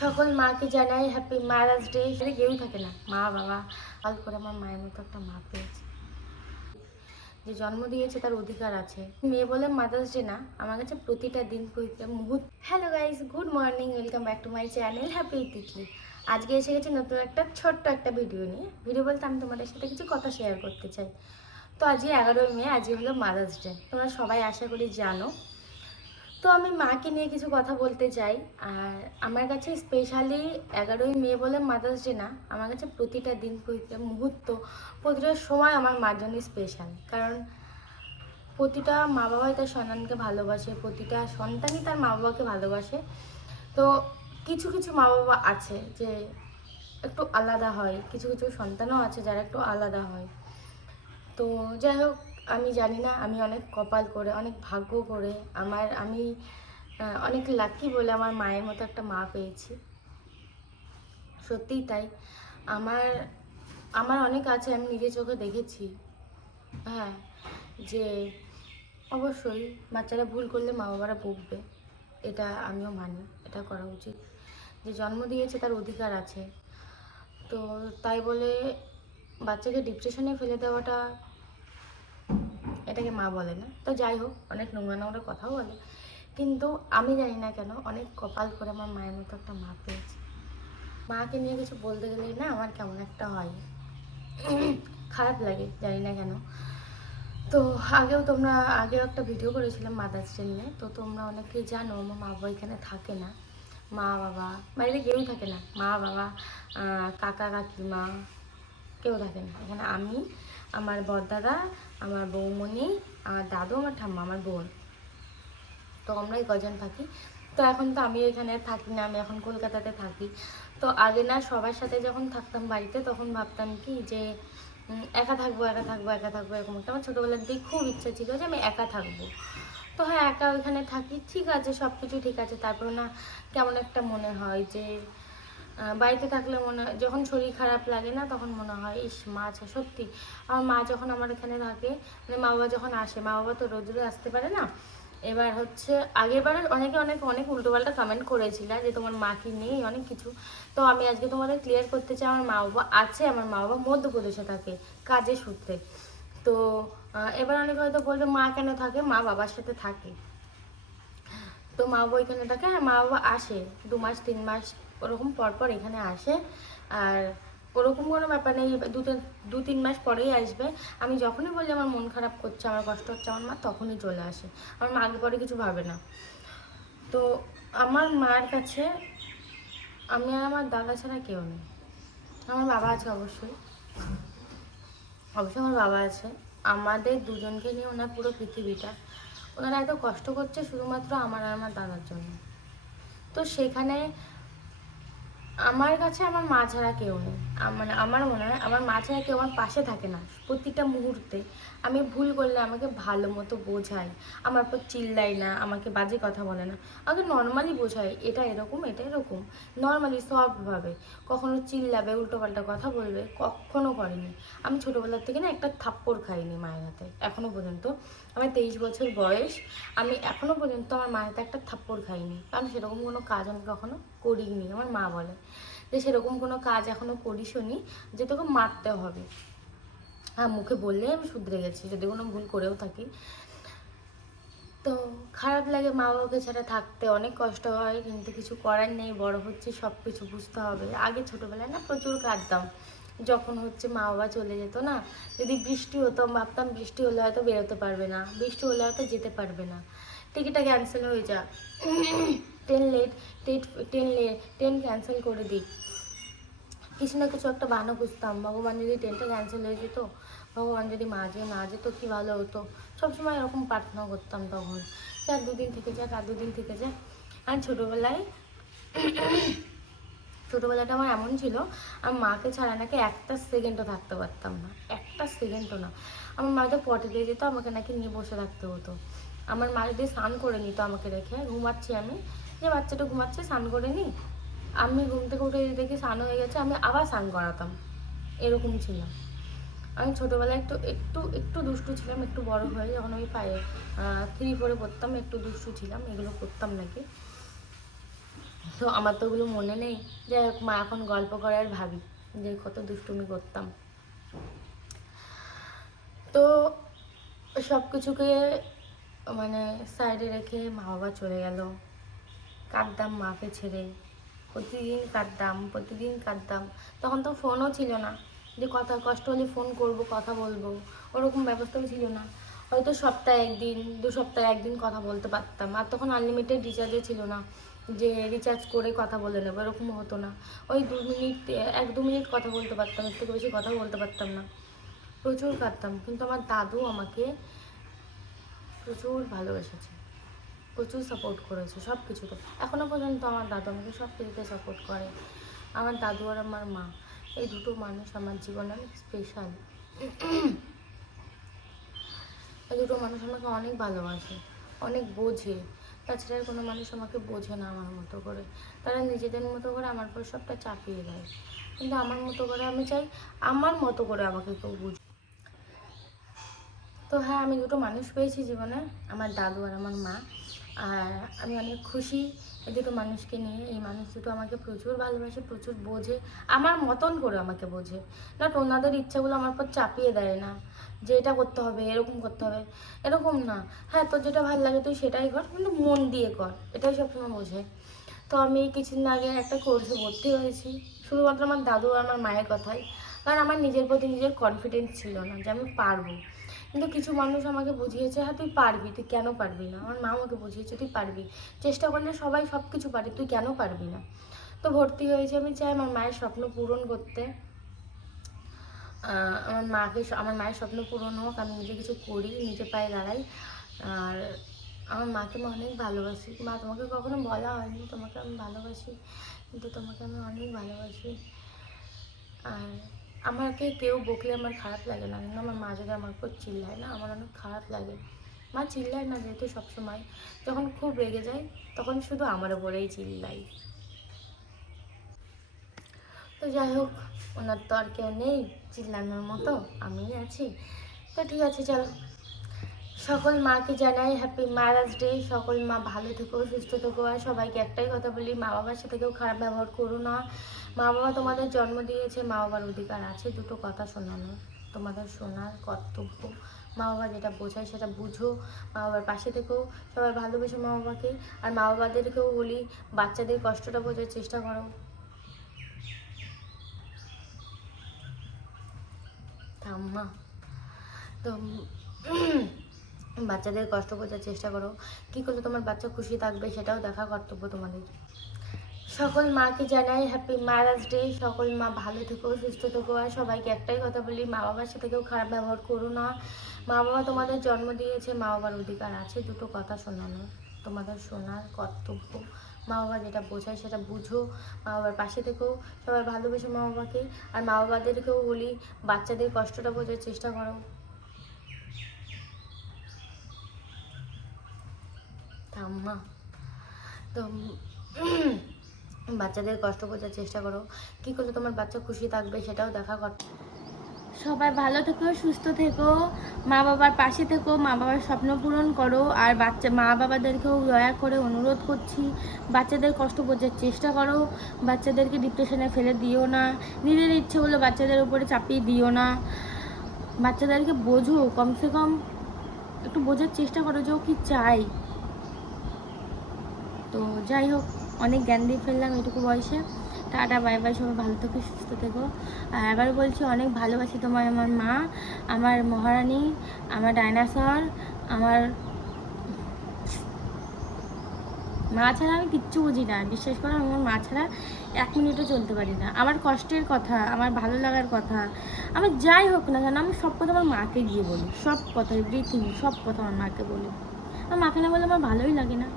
সকল মাকে জানাই হ্যাপি মারাজ ডে সেটা কেউই থাকে না। মা, বাবা কাল করে আমার মায়ের মতো একটা মা পেয়েছে। যে জন্ম দিয়েছে তার অধিকার আছে। মেয়ে বলে মাদার্স ডে না, আমার কাছে প্রতিটা দিন, প্রতিটা মুহূর্ত। Hello guys good morning welcome back to my channel happy Titli আজকে এসে গেছি নতুন একটা, ছোট্ট একটা ভিডিও নিয়ে। ভিডিও বলতে আমি তোমাদের সাথে কিছু কথা শেয়ার করতে চাই। তো আজকে এগারোই মে, আজকে হলো মাদার্স ডে তোমরা সবাই আশা করি জানো তো আমি মাকে নিয়ে কিছু কথা বলতে চাই। আর আমার কাছে স্পেশালি এগারোই মে বলে মাদার্স ডে না, আমার কাছে প্রতিটা দিন, প্রতিটা মুহূর্ত, প্রতিটা সময় আমার মার জন্য স্পেশাল কারণ প্রতিটা মা বাবাই তার সন্তানকে ভালোবাসে, প্রতিটা সন্তানই তার মা বাবাকে ভালোবাসে। তো কিছু কিছু মা বাবা আছে যে একটু আলাদা হয়, কিছু কিছু সন্তানও আছে যারা একটু আলাদা হয়। তো যাই হোক আমি জানি না, আমি অনেক কপাল করে, অনেক ভাগ্য করে আমার, আমি অনেক লাকি বলে আমার মায়ের মতো একটা মা পেয়েছি। সত্যিই তাই। আমার আমার অনেক আছে, আমি নিজের চোখে দেখেছি। হ্যাঁ যে অবশ্যই বাচ্চারা ভুল করলে মা বাবারা বকবে। এটা আমিও মানি, এটা করা উচিত। যে জন্ম দিয়েছে, তার অধিকার আছে। তো তাই বলে বাচ্চাকে ডিপ্রেশনে ফেলে দেওয়াটা এটাকে মা বলে না। তো যাই হোক, অনেক নোংরা নোংরা কথাও বলে। কিন্তু আমি জানি না কেন, অনেক কপাল করে আমার মায়ের মতো একটা মা পেয়েছি। মাকে নিয়ে কিছু বলতে গেলেই না আমার কেমন একটা হয়। খারাপ লাগে, জানি না কেন। তো আগেও তোমরা, আগেও একটা ভিডিও করেছিলাম মাদার্স ডে নিয়ে। তো তোমরা অনেকেই জানো, আমার মা বাবা এখানে থাকে না। মা বাবা বাইরে কেউই থাকে না। মা বাবা কাকা, কাকিমা কেউ থাকে না। এখানে আমি আমার বড়দাদা, আমার বৌমণি আমার দাদু, আমার ঠাম্মা, আমার বোন। তো আমরাই কজন থাকি। তো এখন তো আমি এখানে থাকি না, আমি এখন কলকাতাতে থাকি। তো আগে না সবার সাথে যখন থাকতাম বাড়িতে, তখন ভাবতাম কি যে একা থাকব একা থাকব একা থাকব এরকম একটা। আমার ছোটোবেলার দিকে খুব ইচ্ছা ছিল যে আমি একা থাকব। তো হ্যাঁ একা ওইখানে থাকি, ঠিক আছে সব কিছু ঠিক আছে। তারপর না কেমন একটা মনে হয় যে বাড়িতে থাকলে মনে হয়, যখন শরীর খারাপ লাগে না, তখন মনে হয়, ইস, মা সত্যি। আমার মা যখন আমার এখানে থাকে মানে মা বাবা যখন আসে, মা বাবা তো রোজ রোজ আসতে পারে না। এবার হচ্ছে, আগের বারে অনেকে অনেক অনেক উল্টোপাল্টা কমেন্ট করেছিল যে, তোমার মা কি নেই? অনেক কিছু। তো আমি আজকে তোমাদের ক্লিয়ার করতে চাই, আমার মা বাবা আছে, আমার মা বাবা মধ্যপ্রদেশে থাকে, কাজের সূত্রে। তো এবার অনেকে হয়তো বলবে, মা কেন থাকে? মা বাবার সাথে থাকে। তো মা বাবা এখানে থাকে হ্যাঁ মা বাবা আসে, দু মাস, তিন মাস ওরকম পর পর এখানে আসে। আর ওরকম কোনো ব্যাপার নেই, দু তিন দু তিন মাস পরেই আসবে। আমি যখনই বলি আমার মন খারাপ করছে, আমার কষ্ট হচ্ছে, আমার মা তখনই চলে আসে। আমার মা পরে কিছু ভাবে না। তো আমার মার কাছে আমি আর আমার দাদা ছাড়া কেউ নেই। আমার বাবা আছে অবশ্যই। অবশ্যই আমার বাবা আছে। আমাদের দুজনকে নিয়ে ওনার পুরো পৃথিবীটা। ওনারা এত কষ্ট করছে শুধুমাত্র আমার আর আমার দাদার জন্য। তো সেখানে আমার কাছে আমার মা ছাড়া কেউ নেই। মানে আমার মনে হয় আমার মা ছাড়া কেউ আমার পাশে থাকে না। প্রতিটা মুহূর্তে আমি ভুল করলে আমাকে ভালো মতো বোঝায়। আমার পর চিল্লায় না, আমাকে বাজে কথা বলে না। আমাকে নর্মালি বোঝায়, এটা এরকম এটা এরকম। নর্মালি সবভাবে কখনো চিল্লাবে, উল্টোপাল্টা কথা বলবে, কখনো করেনি। আমি ছোটোবেলার থেকে না একটা থাপ্পড় খাইনি মায়ের হাতে। এখনও পর্যন্ত আমার তেইশ বছর বয়স। আমি এখনও পর্যন্ত আমার মায়ের হাতে একটা থাপ্পড় খাইনি। কারণ সেরকম কোনো কাজ আমি কখনো করিনি, আমার মা বলে। যে সেরকম কোনো কাজ এখনও করিসনি, যে তোকে মারতে হবে। হ্যাঁ মুখে বললে আমি শুধরে গেছি, যদি কোনো ভুল করেও থাকি। তো খারাপ লাগে মা বাবাকে ছাড়া থাকতে, অনেক কষ্ট হয়, কিন্তু কিছু করার নেই, বড় হচ্ছে সব কিছু বুঝতে হবে। আগে ছোটোবেলায় না প্রচুর কাঁদতাম। যখন হচ্ছে মা বাবা চলে যেত না, যদি বৃষ্টি হতো ভাবতাম বৃষ্টি হলে হয়তো বেরোতে পারবে না, বৃষ্টি হলে হয়তো যেতে পারবে না। টিকিটটা ক্যান্সেল হয়ে যা। ট্রেন লেট টেট ট্রেন লেট ট্রেন ক্যান্সেল করে দিই। কিছু না কিছু একটা বাহানা খুঁজতাম, ভগবান যদি ট্রেনটা ক্যান্সেল হয়ে যেত, ভগবান যদি মা যে না যেত কী ভালো হতো? সবসময় এরকম প্রার্থনা করতাম তখন। যাক দুদিন থেকে যাক, আর দুদিন থেকে যাক। আর ছোটোবেলায় ছোটোবেলাটা আমার এমন ছিল আমার মাকে ছাড়া নাকি একটা সেকেন্ডও থাকতে পারতাম না, একটা সেকেন্ডও না। আমার মা তো পটে দিয়ে যেত, আমাকে নাকি নিয়ে বসে থাকতে হতো। আমার মা যদি স্নান করে নিত আমাকে রেখে ঘুমাচ্ছি আমি, যে বাচ্চাটা ঘুমাচ্ছে, স্নান করে নি। আমি ঘুম থেকে উঠে দেখি স্নান হয়ে গেছে, আমি আবার স্নান করাতাম। এরকম ছিল আমি ছোটোবেলায় একটু একটু একটু দুষ্টু ছিলাম, একটু বড় হয়ে যখন আমি পায়ে থ্রি ফোরে পড়তাম, একটু দুষ্টু ছিলাম, এগুলো করতাম নাকি। তো আমার তো ওগুলো মনে নেই। যাই হোক, মা এখন গল্প করে আর ভাবি যে কত দুষ্টুমি করতাম। তো সব কিছুকে মানে সাইডে রেখে মা বাবা চলে গেল। কাঁদতাম মাকে ছেড়ে। প্রতিদিন কাঁদতাম প্রতিদিন কাঁদতাম। তখন তো ফোনও ছিল না যে কথা, কষ্ট হলে ফোন করব, কথা বলব। ওরকম ব্যবস্থাও ছিল না। হয়তো সপ্তাহে একদিন, দু সপ্তাহে একদিন কথা বলতে পারতাম। আর তখন আনলিমিটেড রিচার্জও ছিল না। যে রিচার্জ করে কথা বলে নেব, এরকম হতো না। ওই দু মিনিট, এক দু মিনিট কথা বলতে পারতাম, এর থেকে বেশি কথা বলতে পারতাম না। প্রচুর কাঁদতাম, কিন্তু আমার দাদু আমাকে প্রচুর ভালোবেসেছে। প্রচুর সাপোর্ট করেছে সব কিছুতে এখনও পর্যন্ত আমার দাদু আমাকে সব কিছুতে সাপোর্ট করে। আমার দাদু আর আমার মা, এই দুটো মানুষ আমার জীবনে স্পেশাল এই দুটো মানুষ আমাকে অনেক ভালোবাসে, অনেক বোঝে। তাছাড়া কোনো মানুষ আমাকে বোঝে না আমার মতো করে। তারা নিজেদের মতো করে আমার উপর সবটা চাপিয়ে দেয়। কিন্তু আমার মতো করে আমি চাই আমার মতো করে আমাকে কেউ বুঝে তো হ্যাঁ আমি দুটো মানুষ পেয়েছি জীবনে, আমার দাদু আর আমার মা। আর আমি অনেক খুশি এই দুটো মানুষকে নিয়ে। এই মানুষ দুটো আমাকে প্রচুর ভালোবাসে, প্রচুর বোঝে, আমার মতন করে আমাকে বোঝে। বাট ওনাদের ইচ্ছাগুলো আমার পর চাপিয়ে দেয় না। যে এটা করতে হবে, এরকম করতে হবে। এরকম না। হ্যাঁ তোর যেটা ভালো লাগে তুই সেটাই কর, কিন্তু মন দিয়ে কর। এটাই সবসময় বোঝে। তো আমি কিছুদিন আগে একটা কোর্সে ভর্তি হয়েছি। শুধুমাত্র আমার দাদু আর আমার মায়ের কথাই। কারণ আমার নিজের প্রতি নিজের কনফিডেন্স ছিল না যে আমি পারব। কিন্তু কিছু মানুষ আমাকে বুঝিয়েছে হ্যাঁ তুই পারবি। তুই কেন পারবি না? আমার মা আমাকে বুঝিয়েছে, তুই পারবি। চেষ্টা করলে সবাই সব কিছু পারে। তুই কেন পারবি না? তো ভর্তি হয়েছে আমি চাই আমার মায়ের স্বপ্ন পূরণ করতে। আমার মাকে আমার মায়ের স্বপ্ন পূরণ হোক, আমি নিজে কিছু করি নিজে পায়ে দাঁড়াই। আর আমার মাকে আমি অনেক ভালোবাসি। মা, তোমাকে কখনো বলা হয়নি, তোমাকে আমি ভালোবাসি, কিন্তু তোমাকে আমি অনেক ভালোবাসি। আর আমাকে কেউ বকলে আমার খারাপ লাগে না। কিন্তু আমার মা যদি আমার উপর চিল্লায় না, আমার অনেক খারাপ লাগে। মা চিল্লায় না যেহেতু সবসময়। যখন খুব রেগে যায়, তখন শুধু আমার ওপরেই চিল্লাই তো যাই হোক, ওনার তো আর কেউ নেই। চিল্লানোর মতো আমিই আছি। তো ঠিক আছে, চলো। সকল মাকে জানাই হ্যাপি ম্যারেজ ডে সকল মা ভালো থেকো, সুস্থ থেকো। আর সবাইকে একটাই কথা বলি, মা বাবার সাথে কেউ খারাপ ব্যবহার করো না। মা বাবা তোমাদের জন্ম দিয়েছে, মা বাবার অধিকার আছে, দুটো কথা শোনানো। তোমাদের শোনার কর্তব্য। মা বাবা যেটা বোঝায় সেটা বুঝো। মা বাবার পাশে থেকেও সবাই ভালোবেসো মা বাবাকে। আর মা বাবাদেরকেও বলি, বাচ্চাদের কষ্টটা বোঝার চেষ্টা করো। ঠাম্মা তো বাচ্চাদের কষ্ট বোঝার চেষ্টা করো। কী করলে তোমার বাচ্চা খুশি থাকবে সেটাও দেখা কর্তব্য তোমাদের। সকল মাকে জানাই হ্যাপি ম্যারেজ ডে সকল মা ভালো থেকো, সুস্থ থেকো। আর সবাইকে একটাই কথা বলি, মা বাবার সাথে কেউ খারাপ ব্যবহার করো না। মা বাবা তোমাদের জন্ম দিয়েছে, মা বাবার অধিকার আছে, দুটো কথা শোনানো। তোমাদের শোনার কর্তব্য। মা বাবা যেটা বোঝায় সেটা বুঝো। মা বাবার পাশে থেকেও সবাই ভালোবেসো মা বাবাকে আর মা বাবাদেরকেও বলি, বাচ্চাদের কষ্টটা বোঝার চেষ্টা করো। ঠাম্মা তো বাচ্চাদের কষ্ট বোঝার চেষ্টা করো। কী করলে তোমার বাচ্চা খুশি থাকবে সেটাও দেখা কর সবাই ভালো থেকো, সুস্থ থেকো, মা বাবার পাশে থেকো, মা বাবার স্বপ্ন পূরণ করো, আর বাচ্চা, মা বাবাদেরকেও দয়া করে অনুরোধ করছি, বাচ্চাদের কষ্ট বোঝার চেষ্টা করো, বাচ্চাদেরকে ডিপ্রেশনে ফেলে দিও না, নিজের ইচ্ছেগুলো বাচ্চাদের উপরে চাপিয়ে দিও না, বাচ্চাদেরকে বোঝো, কমসে কম একটু বোঝার চেষ্টা করো যে ও কী চাই তো যাই হোক, অনেক জ্ঞান দিয়ে ফেললাম এটুকু বয়সে। টাটা, বাই বাই, সবাই ভালো থেকো, সুস্থ থেকো। আর এবার বলছি, অনেক ভালোবাসি তোমার আমার মা, আমার মহারানী, আমার ডাইনাসর, আমার মা ছাড়া আমি কিচ্ছু বুঝি না। বিশ্বাস করো, আমি আমার মা ছাড়া এক মিনিটও চলতে পারি না। আমার কষ্টের কথা, আমার ভালো লাগার কথা আমার যাই হোক না কেন, আমি সব কথা আমার মাকে গিয়ে বলি। সব কথা এভরিথিং সব কথা আমার মাকে বলি। আমার মাকে না বলে আমার ভালোই লাগে না।